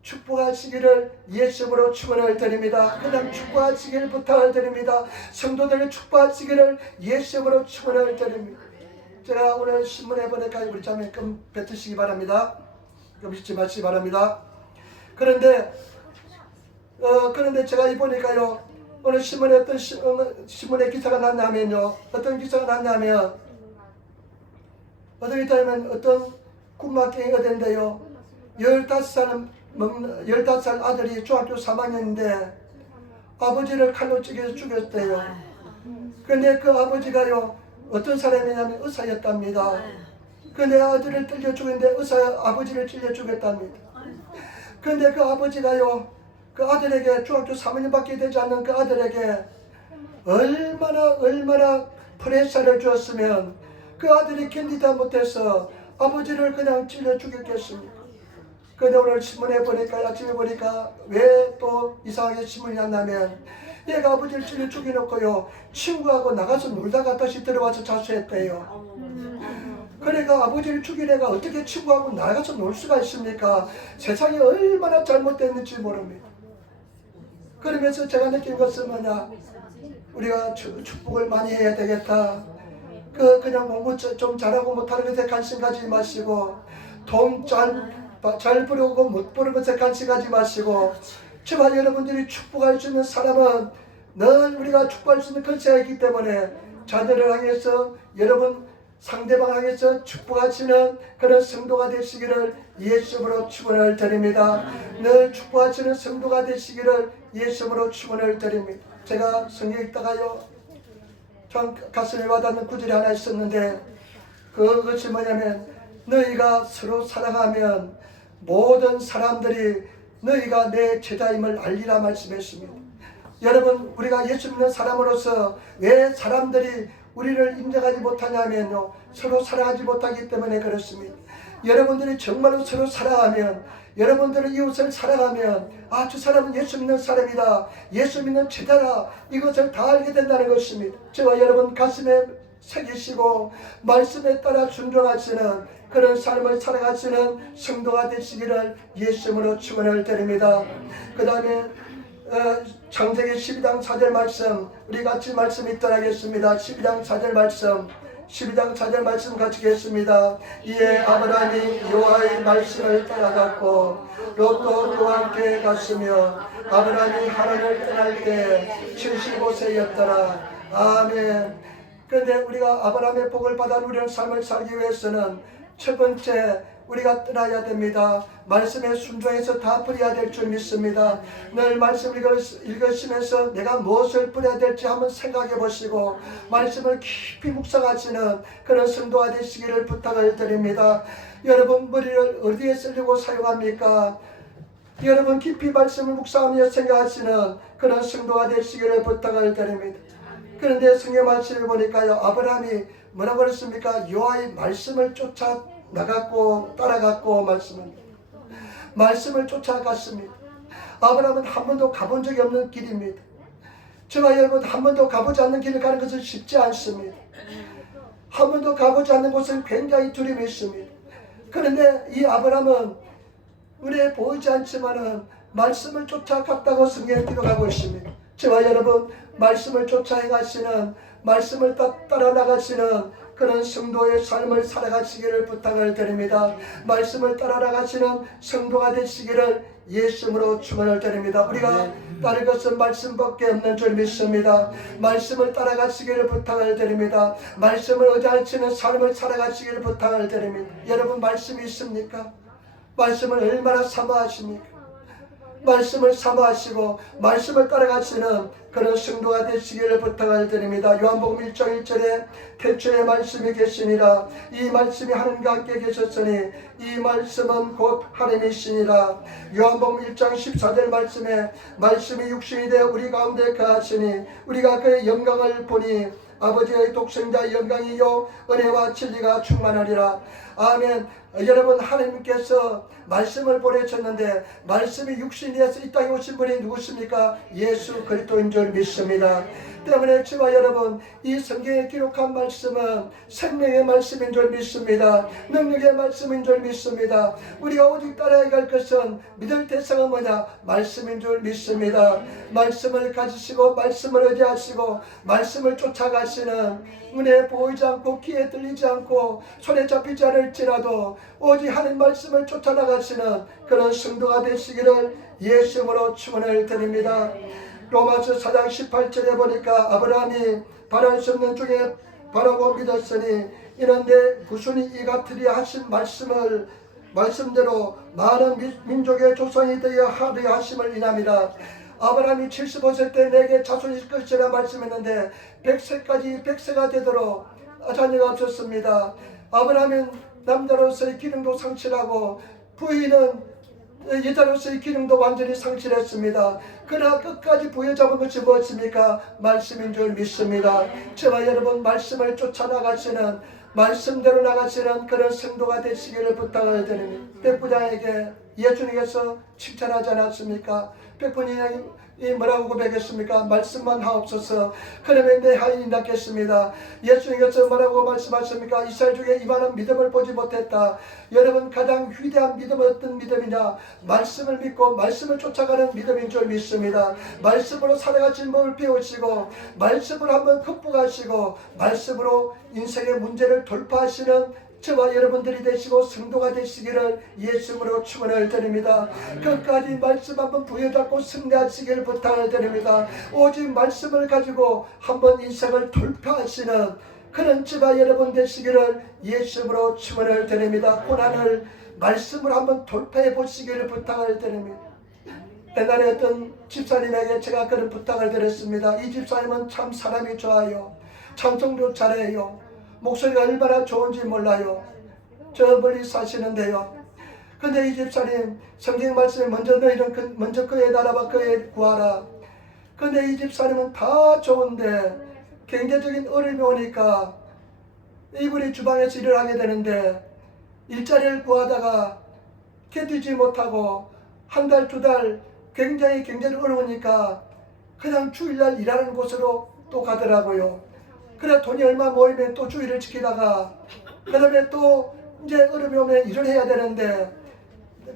축복하시기를 예수님으로 축원을 드립니다. 그냥 축복하시기를 부탁을 드립니다. 성도들을 축복하시기를 예수님으로 축원을 드립니다. 제가 오늘 신문에 보니까 우리 자매 좀 뱉으시기 바랍니다. 좀 잊지 마시기 바랍니다. 그런데 제가 이 보니까요, 오늘 신문에 어떤 신문에 기사가 났냐면요, 어떤 기사가 났냐면 어떤 군마갱이 어딘데요, 15살 아들이 중학교 3학년인데 아버지를 칼로 찌개서 죽였대요. 그런데 그 아버지가요, 어떤 사람이냐면 의사였답니다. 그런데 아들을 찔려 죽였는데 아버지를 찔려 죽였답니다. 그런데 그 아버지가요, 그 아들에게 중학교 3학년밖에 되지 않는 그 아들에게 얼마나 프레셔를 주었으면 그 아들이 견디다 못해서 아버지를 그냥 찔러 죽였겠습니까? 그런데 오늘 신문에 보니까, 아침에 보니까 왜 또 이상하게 신문이 났냐면 얘가 아버지를 찔러 죽여놓고요, 친구하고 나가서 놀다가 다시 들어와서 자수했대요. 그러니까 아버지를 죽인 애가 어떻게 친구하고 나가서 놀 수가 있습니까? 세상이 얼마나 잘못됐는지 모릅니다. 그러면서 제가 느낀 것은 뭐냐, 우리가 축복을 많이 해야 되겠다. 그냥 공부 좀 잘하고 못하는 것에 관심 가지지 마시고, 돈 잘 벌고 못 버는 것에 관심 가지지 마시고, 제발 여러분들이 축복할 수 있는 사람은 늘 우리가 축복할 수 있는 권세가 있기 때문에 자녀를 향해서, 여러분 상대방 향해서 축복하시는 그런 성도가 되시기를 예수님으로 축원을 드립니다. 늘 축복하시는 성도가 되시기를 예수님으로 축원을 드립니다. 제가 성경 읽다가요, 참 가슴에 와닿는 구절이 하나 있었는데, 그것이 뭐냐면 너희가 서로 사랑하면 모든 사람들이 너희가 내 제자임을 알리라 말씀했습니다. 여러분, 우리가 예수 믿는 사람으로서 왜 사람들이 우리를 인정하지 못하냐면요, 서로 사랑하지 못하기 때문에 그렇습니다. 여러분들이 정말로 서로 사랑하면, 여러분들의 이웃을 사랑하면, 아, 저 사람은 예수 믿는 사람이다, 예수 믿는 제자다, 이것을 다 알게 된다는 것입니다. 저와 여러분 가슴에 새기시고 말씀에 따라 순종하시는 그런 삶을 살아가시는 성도가 되시기를 예수님으로 축원을 드립니다. 그 다음에 창세기 12장 4절 말씀, 우리 같이 말씀 읽도록 하겠습니다. 12장 4절 말씀 같이 읽겠습니다. 이에 아브라함이 여호와의 말씀을 따라갔고 롯도 그와 함께 갔으며 아브라함이 하란을 떠날 때 75세였더라. 아멘. 그런데 우리가 아브라함의 복을 받아 누리는 삶을 살기 위해서는 첫 번째 우리가 떠나야 됩니다. 말씀에 순종해서 다 뿌려야 될 줄 믿습니다. 늘 말씀 읽으시면서 내가 무엇을 뿌려야 될지 한번 생각해 보시고 말씀을 깊이 묵상하시는 그런 성도가 되시기를 부탁을 드립니다. 여러분 머리를 어디에 쓰려고 사용합니까? 여러분 깊이 말씀을 묵상하며 생각하시는 그런 성도가 되시기를 부탁을 드립니다. 그런데 성경 말씀을 보니까요, 아브라함이 뭐라고 그랬습니까? 여호와의 말씀을 쫓아 나갔고 따라갔고 말씀을 쫓아갔습니다. 아브라함은 한 번도 가본 적이 없는 길입니다. 저와 여러분 한 번도 가보지 않는 길을 가는 것은 쉽지 않습니다. 한 번도 가보지 않는 곳은 굉장히 두려움이 있습니다. 그런데 이 아브라함은 은혜에 보이지 않지만은 말씀을 쫓아갔다고 성경에 기록하고 있습니다. 저와 여러분 말씀을 쫓아 행하시는 말씀을 따라 나가시는 그런 성도의 삶을 살아가시기를 부탁을 드립니다. 말씀을 따라 나가시는 성도가 되시기를 예수님으로 축원을 드립니다. 우리가 따를 것은 말씀밖에 없는 줄 믿습니다. 말씀을 따라가시기를 부탁을 드립니다. 말씀을 의지하시는 삶을 살아가시기를 부탁을 드립니다. 여러분 말씀이 있습니까? 말씀을 얼마나 사모하십니까? 말씀을 사모하시고 말씀을 따라가시는 그런 성도가 되시기를 부탁을 드립니다. 요한복음 1장 1절에 태초에 말씀이 계시니라. 이 말씀이 하나님과 함께 계셨으니 이 말씀은 곧 하나님이시니라. 요한복음 1장 14절 말씀에 말씀이 육신이 되어 우리 가운데 거하시니 우리가 그의 영광을 보니 아버지의 독생자의 영광이요 은혜와 진리가 충만하리라. 아멘. 여러분 하나님께서 말씀을 보내셨는데 말씀이 육신이 돼서 이 땅에 오신 분이 누구십니까? 예수 그리스도인 줄 믿습니다. 때문에 저와 여러분 이 성경에 기록한 말씀은 생명의 말씀인 줄 믿습니다. 능력의 말씀인 줄 믿습니다. 우리가 오직 따라야 할 것은 믿을 대상은 뭐냐? 말씀인 줄 믿습니다. 말씀을 가지시고 말씀을 의지하시고 말씀을 쫓아가시는 눈에 보이지 않고 귀에 들리지 않고 손에 잡히지 않을지라도 오직 하는 말씀을 쫓아나가시는 그런 성도가 되시기를 예수님으로 축원을 드립니다. 로마서 4장 18절에 보니까 아브라함이 바랄 수 없는 중에 바라고 믿었으니 이는 내 구순이 이 같으리라 하신 말씀대로 많은 민족의 조상이 되어 하리라 하심을 인함이라. 아브라함이 75세 때 내게 자손이 있을 것이라 말씀했는데 100세가 되도록 자녀가 없었습니다. 아브라함은 남자로서의 기능도 상실하고 부인은 여자로서의 기능도 완전히 상실했습니다. 그러나 끝까지 부여잡은 것이 무엇입니까? 말씀인 줄 믿습니다. 저와 여러분 말씀을 쫓아나가시는 말씀대로 나가시는 그런 성도가 되시기를 부탁을 드립니다. 백부장에게 예수님께서 칭찬하지 않았습니까? 백부장이 뭐라고 고백했습니까? 말씀만 하옵소서. 그러면 내 하인이 낫겠습니다. 예수님께서 뭐라고 말씀하십니까? 이스라엘 중에 이만한 믿음을 보지 못했다. 여러분 가장 위대한 믿음은 어떤 믿음이냐? 말씀을 믿고 말씀을 쫓아가는 믿음인 줄 믿습니다. 말씀으로 살아가신 법을 배우시고 말씀으로 한번 극복하시고 말씀으로 인생의 문제를 돌파하시는 저와 여러분들이 되시고 성도가 되시기를 예수님으로 축원을 드립니다. 끝까지 말씀 한번 부여잡고 승리하시기를 부탁을 드립니다. 오직 말씀을 가지고 한번 인생을 돌파하시는 그런 저와 여러분 되시기를 예수님으로 축원을 드립니다. 고난을 말씀으로 한번 돌파해 보시기를 부탁을 드립니다. 옛날에 어떤 집사님에게 제가 그런 부탁을 드렸습니다. 이 집사님은 참 사람이 좋아요. 찬송도 잘해요. 목소리가 얼마나 좋은지 몰라요. 저 멀리 사시는데요. 근데 이 집사님 성경 말씀에 먼저 그의 나라와 그의 구하라. 근데 이 집사님은 다 좋은데 경제적인 어려움이 오니까 이분이 주방에서 일을 하게 되는데 일자리를 구하다가 견디지 못하고 한 달, 두 달 굉장히 경제를 어려우니까 그냥 주일날 일하는 곳으로 또 가더라고요. 그래 돈이 얼마 모이면 또 주일을 지키다가 그 다음에 또 이제 어려움이 오면 일을 해야 되는데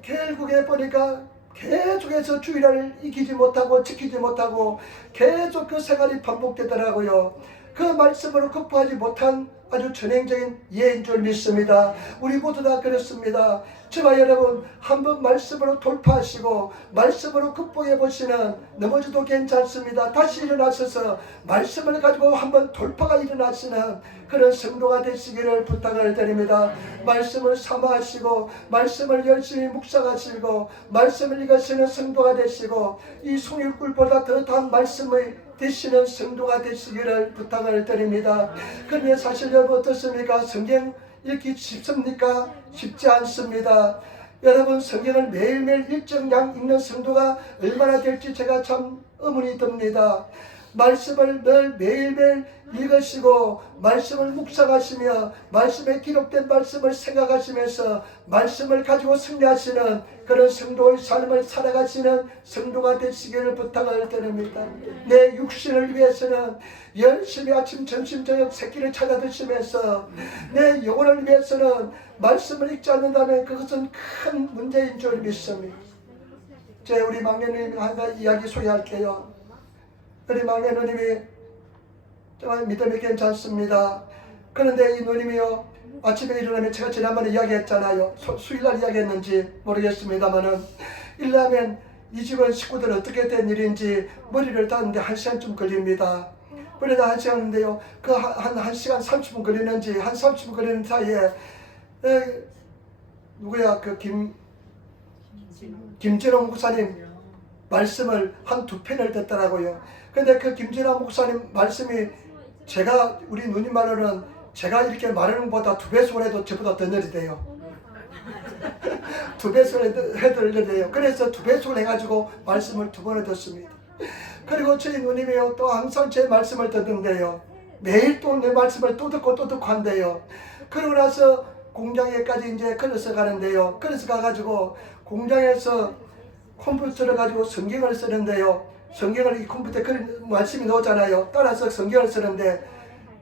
결국에 보니까 계속해서 주일을 이기지 못하고 지키지 못하고 계속 그 생활이 반복되더라고요. 그 말씀으로 극복하지 못한 아주 전형적인 예인 줄 믿습니다. 우리 모두 다 그렇습니다. 저와 여러분 한번 말씀으로 돌파하시고 말씀으로 극복해 보시는, 넘어져도 괜찮습니다. 다시 일어나셔서 말씀을 가지고 한번 돌파가 일어나시는 그런 성도가 되시기를 부탁을 드립니다. 말씀을 사모하시고 말씀을 열심히 묵상하시고 말씀을 읽으시는 성도가 되시고 이 송일꿀보다 더 단 말씀의 되시는 성도가 되시기를 부탁을 드립니다. 그런데 사실 여러분 어떻습니까? 성경 읽기 쉽습니까? 쉽지 않습니다. 여러분 성경을 매일매일 일정량 읽는 성도가 얼마나 될지 제가 참 의문이 듭니다. 말씀을 늘 매일매일 읽으시고 말씀을 묵상하시며 말씀에 기록된 말씀을 생각하시면서 말씀을 가지고 승리하시는 그런 성도의 삶을 살아가시는 성도가 되시기를 부탁을 드립니다. 내 육신을 위해서는 열심히 아침 점심 저녁 세 끼를 찾아 드시면서 내 영혼을 위해서는 말씀을 읽지 않는다면 그것은 큰 문제인 줄 믿습니다. 우리 막내님 하나 이야기 소개할게요. 우리 막내 누님이 정말 믿음이 괜찮습니다. 그런데 이 누님이요, 아침에 일어나면 제가 지난번에 이야기했잖아요. 수요일날 이야기했는지 모르겠습니다만은 일어나면 이 집은 식구들 어떻게 된 일인지 머리를 닿는데 1시간쯤 걸립니다. 머리를 다 1시간인데요. 그 한 1시간 30분 걸리는지 한 30분 걸리는 사이에 누구야 그 김진홍 목사님 말씀을 한 2편을 듣더라고요. 근데 그 김진홍 목사님 말씀이 제가 우리 누님 말로는 제가 이렇게 말하는 것보다 2배속을 해도 저보다 더 느리대요. 2배속을 해도 느리대요. 그래서 2배속을 해가지고 말씀을 2번을 듣습니다. 그리고 저희 누님이요 또 항상 제 말씀을 듣는데요. 매일 또 내 말씀을 또 듣고 한대요. 그러고 나서 공장에까지 이제 걸어서 가는데요. 걸어서 가가지고 공장에서 컴퓨터를 가지고 성경을 쓰는데요. 성경을 이 컴퓨터에 말씀이 나오잖아요. 따라서 성경을 쓰는데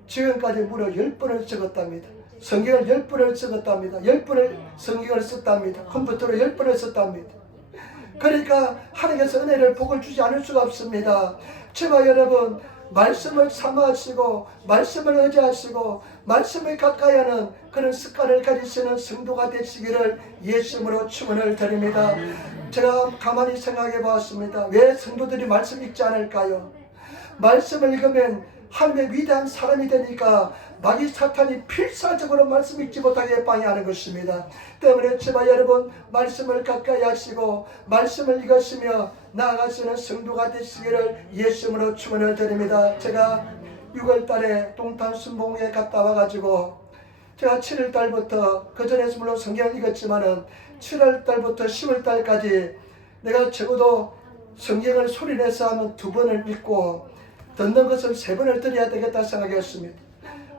지금까지 무려 10번을 적었답니다. 성경을 10번을 적었답니다. 10번을 성경을 썼답니다. 컴퓨터로 10번을 썼답니다. 그러니까 하나님께서 은혜를 복을 주지 않을 수가 없습니다. 제발 여러분 말씀을 사모하시고 말씀을 의지하시고 말씀을 가까이 하는 그런 습관을 가지시는 성도가 되시기를 예수님으로 축원을 드립니다. 제가 가만히 생각해 보았습니다. 왜 성도들이 말씀 읽지 않을까요? 말씀을 읽으면 하나님의 위대한 사람이 되니까 마귀 사탄이 필사적으로 말씀 읽지 못하게 방해하는 것입니다. 때문에 제발 여러분 말씀을 가까이 하시고 말씀을 읽으시며 나아가시는 성도가 되시기를 예수님으로 축원을 드립니다. 제가 6월달에 동탄 순복음에 갔다 와가지고 제가 7월달부터 그전에서 물론 성경을 읽었지만은 7월달부터 10월달까지 내가 적어도 성경을 소리내서 하면 2번을 읽고 듣는 것은 3번을 들어야 되겠다 생각했습니다.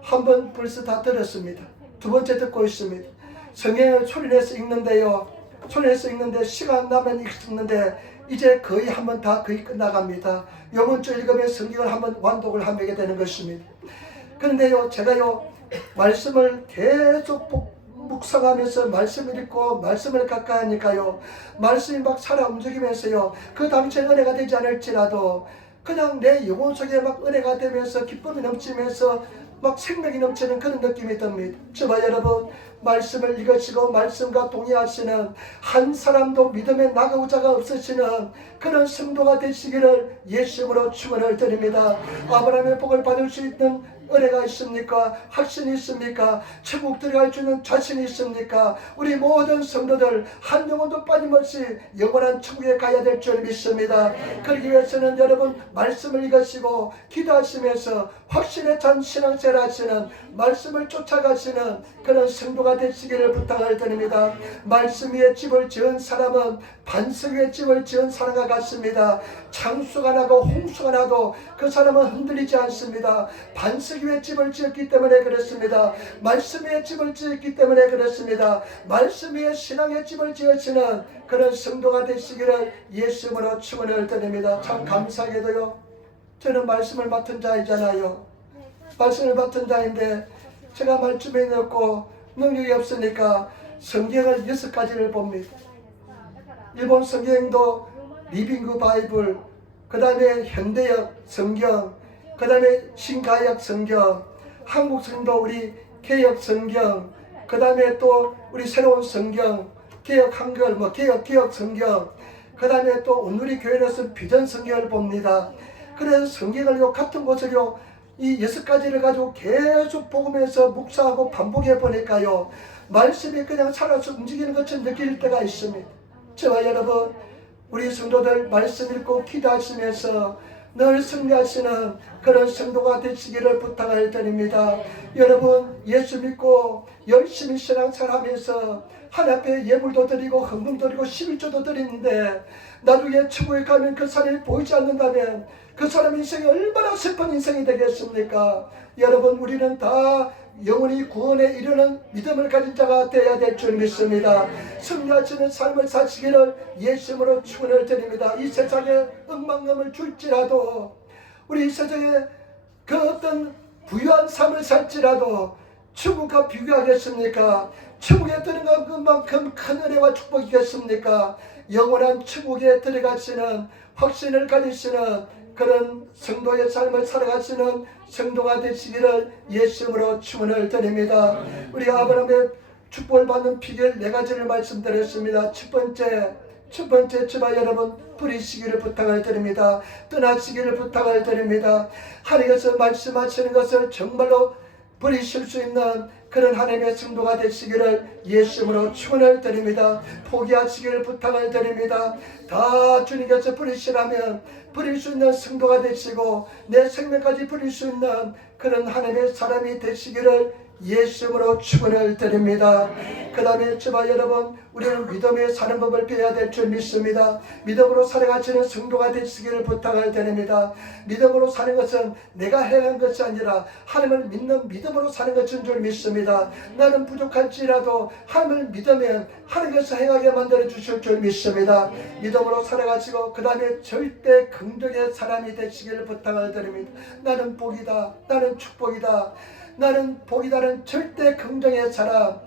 한 번 벌써 다 들었습니다. 2번째 듣고 있습니다. 성경을 소리내서 읽는데요. 소리내서 읽는데 시간 나면 읽는데 이제 거의 한 번 다 거의 끝나갑니다. 요번 주 읽으면 성경을 한번 완독을 하게 되는 것입니다. 그런데요 제가요 말씀을 계속 묵상하면서 말씀을 읽고 말씀을 가까이 하니까요 말씀이 막 살아 움직이면서요 그 당시에 은혜가 되지 않을지라도 그냥 내 영혼 속에 막 은혜가 되면서 기쁨이 넘치면서 막 생명이 넘치는 그런 느낌이 듭니다. 저와 여러분 말씀을 읽으시고 말씀과 동의하시는 한 사람도 믿음에 나가고 자가 없으시는 그런 성도가 되시기를 예수님으로 축원을 드립니다. 아브라함의 복을 받을 수 있는 은혜가 있습니까? 확신이 있습니까? 천국 들어갈 수 있는 자신이 있습니까? 우리 모든 성도들 한 영혼도 빠짐없이 영원한 천국에 가야 될 줄 믿습니다. 그러기 위해서는 여러분 말씀을 읽으시고 기도하시면서 확신에 찬 신앙생활 하시는 말씀을 쫓아가시는 그런 성도가 되시기를 부탁을 드립니다. 말씀 위에 집을 지은 사람은 반석 위에 집을 지은 사람과 같습니다. 창수가 나고 홍수가 나도 그 사람은 흔들리지 않습니다. 반석 위에 집을 지었기 때문에 그렇습니다. 말씀 위에 집을 지었기 때문에 그렇습니다. 말씀 위에 신앙의 집을 지으시는 그런 성도가 되시기를 예수님으로 축원을 드립니다. 참 감사하게도요 저는 말씀을 맡은 자이잖아요. 말씀을 맡은 자인데 제가 말씀에 넣고 능력이 없으니까 성경을 6가지를 봅니다. 일본 성경도 리빙그 바이블, 그 다음에 현대역 성경, 그 다음에 신가약 성경, 한국 성도 우리 개역 성경, 그 다음에 또 우리 새로운 성경, 개역 한글, 개역 성경, 그 다음에 또 오늘의 교회에서 비전 성경을 봅니다. 그래서 성경을 같은 곳을요, 이 6가지를 가지고 계속 복음에서 묵상하고 반복해 보니까요, 말씀이 그냥 살아서 움직이는 것처럼 느낄 때가 있습니다. 저와 여러분, 우리 성도들 말씀 읽고 기도하시면서 늘 승리하시는 그런 성도가 되시기를 부탁을 드립니다. 여러분, 예수 믿고 열심히 신앙생활하면서 하나님 앞에 예물도 드리고 헌금도 드리고 11조도 드리는데 나중에 천국에 가면 그 사람이 보이지 않는다면 그 사람 인생이 얼마나 슬픈 인생이 되겠습니까? 여러분, 우리는 다 영원히 구원에 이르는 믿음을 가진 자가 되어야 될 줄 믿습니다. 승리하시는 삶을 사시기를 예수님으로 축원을 드립니다. 이 세상에 억만금을 줄지라도, 우리 이 세상에 그 어떤 부유한 삶을 살지라도 천국과 비교하겠습니까? 천국에 들어간 그만큼 큰 은혜와 축복이겠습니까? 영원한 천국에 들어가시는 확신을 가지시는 그런 성도의 삶을 살아가시는 성도가 되시기를 예수님으로 축원을 드립니다. 우리 아브라함의 축복을 받는 비결 4가지를 말씀드렸습니다. 첫 번째, 저와 여러분 부리시기를 부탁을 드립니다. 떠나시기를 부탁을 드립니다. 하나님께서 말씀하시는 것을 정말로 버리실 수 있는 그런 하나님의 성도가 되시기를 예수님으로 축원을 드립니다. 포기하시기를 부탁을 드립니다. 다 주님께서 버리시라면 버릴 수 있는 성도가 되시고 내 생명까지 버릴 수 있는 그런 하나님의 사람이 되시기를 예수님으로 축원을 드립니다. 그 다음에 저와 여러분, 우리는 믿음에 사는 법을 배워야 될 줄 믿습니다. 믿음으로 살아가시는 성도가 되시기를 부탁을 드립니다. 믿음으로 사는 것은 내가 행한 것이 아니라 하나님을 믿는 믿음으로 사는 것인 줄 믿습니다. 나는 부족할지라도 하나님을 믿으면 하나님께서 행하게 만들어 주실 줄 믿습니다. 믿음으로 살아가시고 그 다음에 절대 긍정의 사람이 되시기를 부탁을 드립니다. 나는 복이다, 나는 축복이다, 나는 복이다는 절대 긍정의 사람.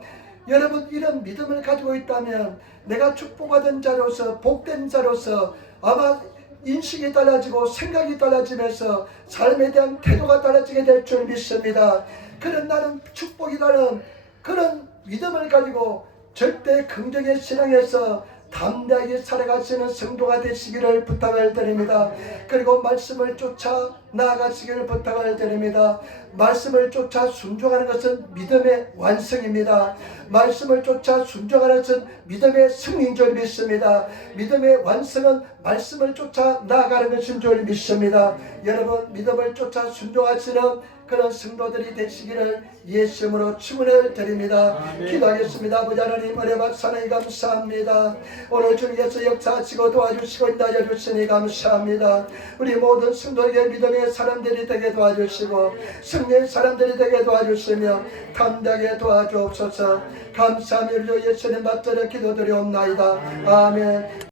여러분, 이런 믿음을 가지고 있다면 내가 축복받은 자로서 복된 자로서 아마 인식이 달라지고 생각이 달라지면서 삶에 대한 태도가 달라지게 될 줄 믿습니다. 그런 나는 축복이다는 그런 믿음을 가지고 절대 긍정의 신앙에서 담대하게 살아가시는 성도가 되시기를 부탁을 드립니다. 그리고 말씀을 쫓아 나아가시기를 부탁을 드립니다. 말씀을 쫓아 순종하는 것은 믿음의 완성입니다. 말씀을 쫓아 순종하는 것은 믿음의 승리인 줄 믿습니다. 믿음의 완성은 말씀을 쫓아 나아가는 것인 줄 믿습니다. 여러분, 믿음을 쫓아 순종하시는 그런 성도들이 되시기를 예수님으로 축원을 드립니다. 기도하겠습니다. 아버지 하나님, 은혜 박사님 감사합니다. 오늘 주님께서 역사하시고 도와주시고 인도하여 주시니 감사합니다. 우리 모든 성도에게 믿음의 사람들이 되게 도와주시고 승리의 사람들이 되게 도와주시며 담대하게 도와주옵소서. 감사하며 예수님 받들어 기도드리옵나이다. 아멘.